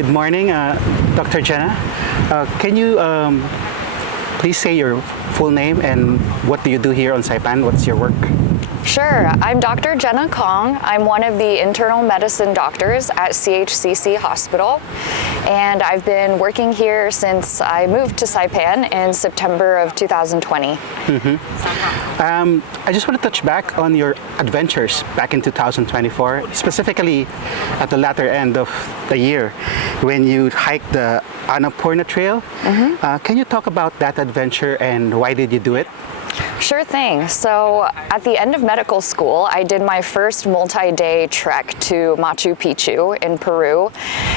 Good morning, Dr. Jenna. Can you please say your full name and what do you do here on Saipan? What's your work? Sure. I'm Dr. Jenna Kong. I'm one of the internal medicine doctors at CHCC Hospital, and I've been working here since I moved to Saipan in September of 2020. I just want to touch back on your adventures back in 2024, specifically at the latter end of the year when you hiked the Annapurna Trail. Can you talk about that adventure and why did you do it? Sure thing. So at the end of medical school, I did my first multi-day trek to Machu Picchu in Peru.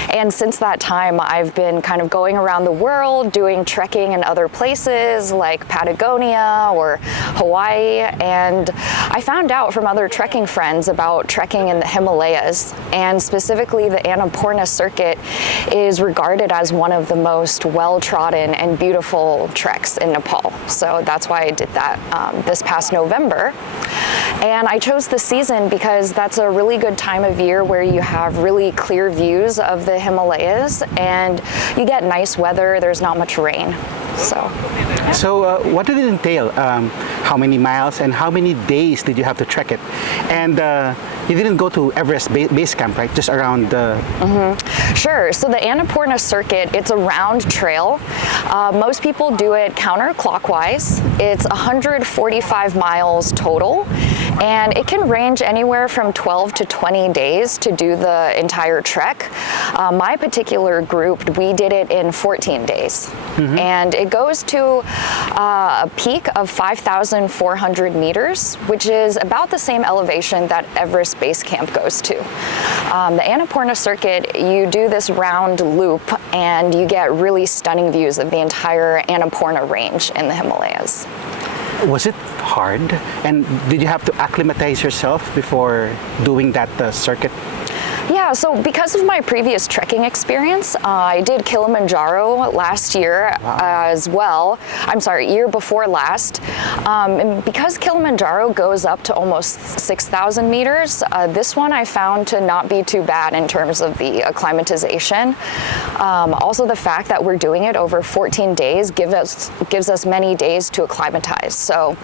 And since that time, I've been kind of going around the world doing trekking in other places like Patagonia or Hawaii. And I found out from other trekking friends about trekking in the Himalayas. And specifically, the Annapurna Circuit is regarded as one of the most well-trodden and beautiful treks in Nepal. So that's why I did that this past November. And I chose the season because that's a really good time of year where you have really clear views of the Himalayas and you get nice weather, there's not much rain. So what did it entail? How many miles and how many days did you have to trek it? And you didn't go to Everest base camp, right? Just around the... Sure. So the Annapurna Circuit, it's a round trail. Most people do it counterclockwise. It's 145 miles total, and it can range anywhere from 12 to 20 days to do the entire trek. My particular group, we did it in 14 days. And it goes to a peak of 5,400 meters, which is about the same elevation that Everest Base Camp goes to. The Annapurna Circuit, you do this round loop and you get really stunning views of the entire Annapurna range in the Himalayas. Was it hard? And did you have to acclimatize yourself before doing that circuit? Yeah, so because of my previous trekking experience, I did Kilimanjaro last year as well. I'm sorry, year before last. And because Kilimanjaro goes up to almost 6,000 meters, this one I found to not be too bad in terms of the acclimatization. Also the fact that we're doing it over 14 days gives us many days to acclimatize. So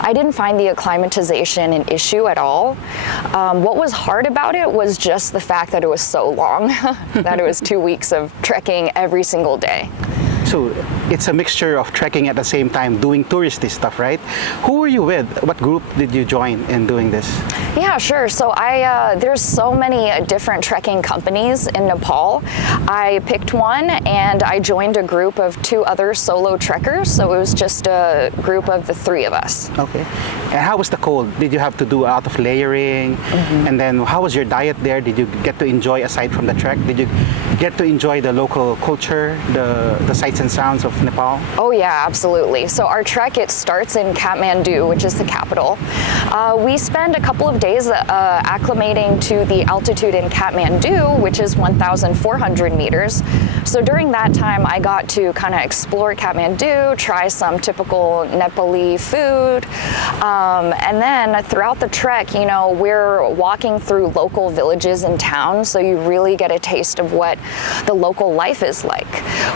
I didn't find the acclimatization an issue at all. What was hard about it was just the fact that it was so long, that it was 2 weeks of trekking every single day. So it's a mixture of trekking at the same time doing touristy stuff, right? Who were you with? What group did you join in doing this? Yeah, sure. So there's so many different trekking companies in Nepal. I picked one and I joined a group of 2 other solo trekkers. So it was just a group of the 3 of us. Okay. And how was the cold? Did you have to do a lot of layering? And then how was your diet there? Did you get to enjoy, aside from the trek, did you get to enjoy the local culture, the sights and sounds of Nepal? Oh yeah, absolutely. So our trek, it starts in Kathmandu, which is the capital. We spend a couple of days acclimating to the altitude in Kathmandu, which is 1,400 meters. So during that time, I got to kind of explore Kathmandu, try some typical Nepali food. And then throughout the trek, you know, we're walking through local villages and towns, so you really get a taste of what the local life is like.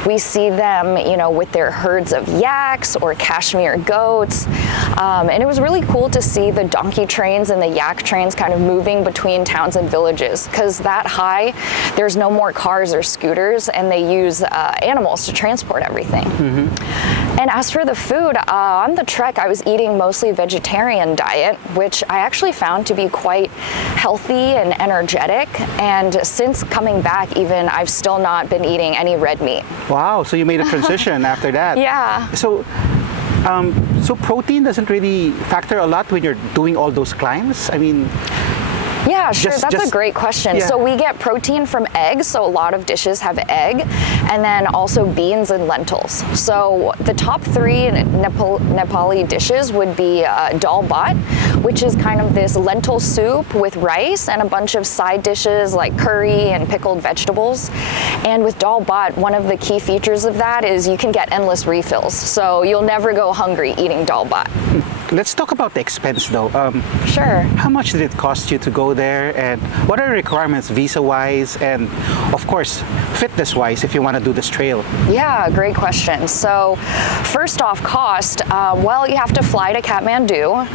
We see them, you know, with their herds of yaks or Kashmir goats. And it was really cool to see the donkey trains and the yak trains kind of moving between towns and villages, because that high, there's no more cars or scooters, and they use animals to transport everything. And as for the food, on the trek, I was eating mostly vegetarian diet, which I actually found to be quite healthy and energetic. And since coming back even, I've still not been eating any red meat. Wow, so you made a transition after that. Yeah. So protein doesn't really factor a lot when you're doing all those climbs? I mean... Yeah, sure. That's a great question. Yeah. So we get protein from eggs. So a lot of dishes have egg, and then also beans and lentils. So the top 3 Nepali dishes would be dal bhat, which is kind of this lentil soup with rice and a bunch of side dishes like curry and pickled vegetables. And with dal bhat, one of the key features of that is you can get endless refills. So you'll never go hungry eating dal bhat. Let's talk about the expense though. Sure. How much did it cost you to go there, and what are the requirements visa-wise and, of course, fitness-wise if you want to do this trail? Yeah, great question. So first off, cost, well, you have to fly to Kathmandu,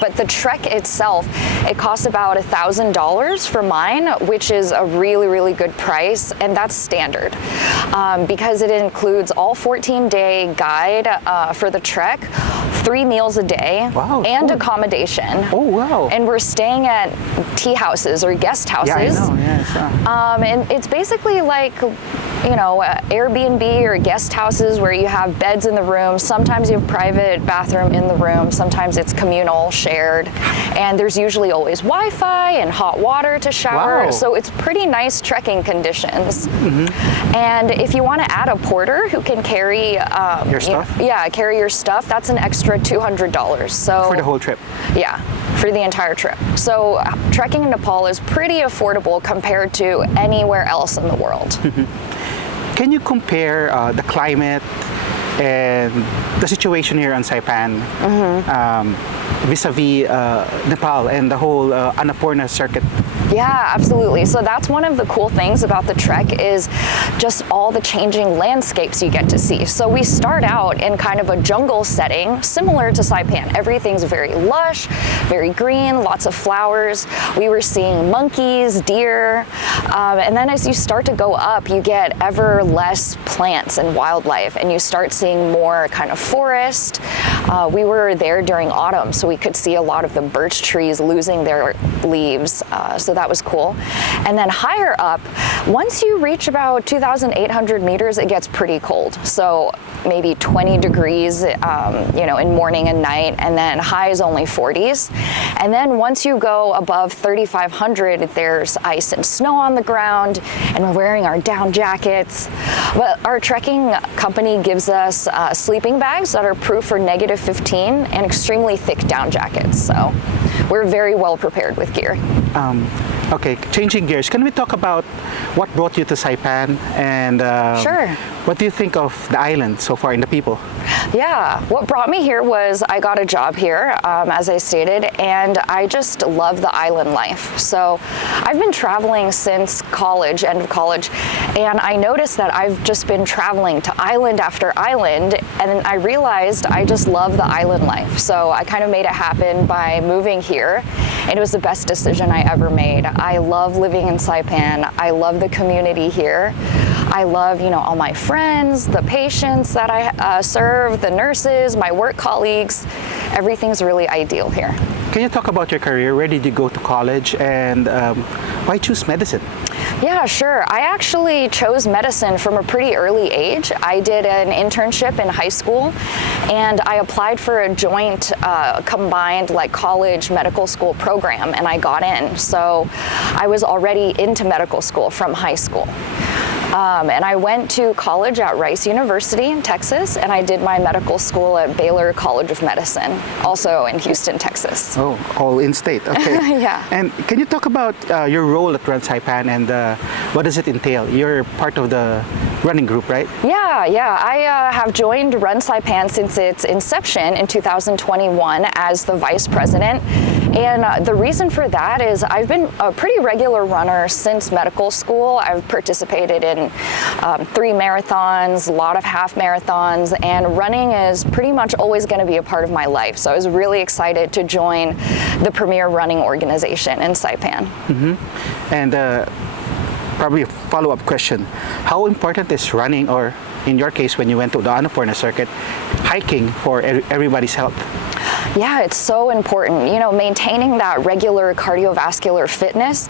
but the trek itself, it costs about $1,000 for mine, which is a really, really good price, and that's standard because it includes all 14-day guide for the trek, 3 meals a day, wow, and cool. accommodation. Oh, wow. And we're staying at tea houses or guest houses. Yeah, I know, yes. And it's basically like, you know, Airbnb or guest houses where you have beds in the room. Sometimes you have private bathroom in the room. Sometimes it's communal, shared. And there's usually always Wi-Fi and hot water to shower. Wow. So it's pretty nice trekking conditions. And if you want to add a porter who can carry Your stuff? carry your stuff, that's an extra $200. So For the whole trip? yeah, for the entire trip. So trekking in Nepal is pretty affordable compared to anywhere else in the world. Can you compare the climate and the situation here on Saipan vis-a-vis Nepal and the whole Annapurna Circuit? Yeah, absolutely. So that's one of the cool things about the trek is just all the changing landscapes you get to see. So we start out in kind of a jungle setting similar to Saipan. Everything's very lush, very green, lots of flowers. We were seeing monkeys, deer, and then as you start to go up, you get ever less plants and wildlife, and you start seeing more kind of forest. We were there during autumn, so we could see a lot of the birch trees losing their leaves. So that was cool. And then higher up, once you reach about 2,800 meters, it gets pretty cold. So maybe 20 degrees, you know, in morning and night, and then highs only 40s. And then once you go above 3,500, there's ice and snow on the ground, and we're wearing our down jackets. But our trekking company gives us sleeping bags that are proof for -15 and extremely thick down jackets. So we're very well prepared with gear. Okay, changing gears, can we talk about what brought you to Saipan and Sure. what do you think of the island so far and the people? Yeah, what brought me here was I got a job here, as I stated, and I just love the island life. So I've been traveling since college, end of college, and I noticed that I've just been traveling to island after island, and I realized I just love the island life. So I kind of made it happen by moving here, and it was the best decision I ever made. I love living in Saipan. I love the community here. I love, you know, all my friends, the patients that I serve, the nurses, my work colleagues. Everything's really ideal here. Can you talk about your career? Where did you go to college and why choose medicine? Yeah, sure. I actually chose medicine from a pretty early age. I did an internship in high school, and I applied for a joint combined like college medical school program, and I got in. So I was already into medical school from high school. And I went to college at Rice University in Texas, and I did my medical school at Baylor College of Medicine, also in Houston, Texas. Oh, all in-state, okay. Yeah. And can you talk about your role at Run Saipan and what does it entail? You're part of the running group, right? Yeah. I have joined Run Saipan since its inception in 2021 as the vice president. And the reason for that is I've been a pretty regular runner since medical school. I've participated in 3 marathons, a lot of half marathons, and running is pretty much always going to be a part of my life. So I was really excited to join the premier running organization in Saipan. And probably a follow-up question. How important is running, or in your case when you went to the Annapurna Circuit, hiking for everybody's health? Yeah, it's so important. You know, maintaining that regular cardiovascular fitness,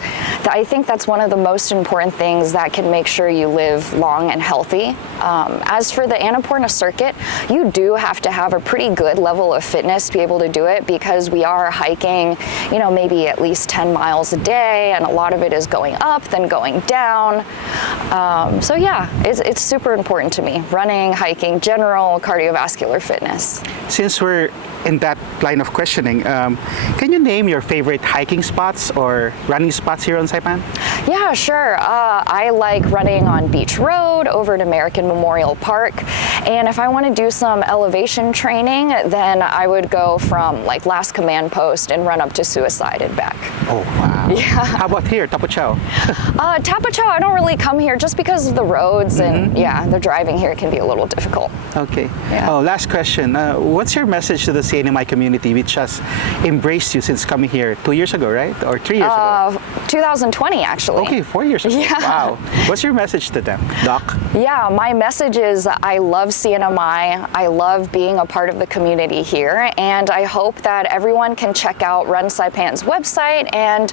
I think that's one of the most important things that can make sure you live long and healthy. As for the Annapurna Circuit, you do have to have a pretty good level of fitness to be able to do it, because we are hiking, you know, maybe at least 10 miles a day, and a lot of it is going up, then going down. So yeah, it's super important to me. Running, hiking, general cardiovascular fitness. since we're in that line of questioning, can you name your favorite hiking spots or running spots here on Saipan? Yeah, sure. I like running on Beach Road over at American Memorial Park. And if I want to do some elevation training, then I would go from like last command post and run up to Suicide and back. Oh, wow. Yeah. How about here, Tapochao? Tapochao, I don't really come here just because of the roads and yeah, the driving here can be a little difficult. Okay. Yeah. Oh, last question. What's your message to the CNMI community, which has embraced you since coming here 2 years ago, right? Or 3 years ago? 2020, actually. Okay, 4 years ago. Yeah. Wow. What's your message to them, Doc? Yeah, my message is I love CNMI. I love being a part of the community here, and I hope that everyone can check out Run Saipan's website. And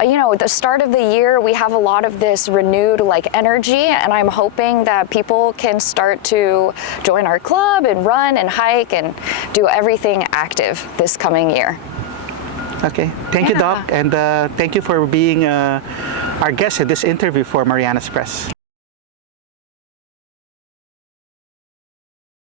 you know, at the start of the year, we have a lot of this renewed like energy, and I'm hoping that people can start to join our club and run and hike and do everything active this coming year. Okay. Thank you, Yeah. Doc, and thank you for being our guest in this interview for Mariana's Press.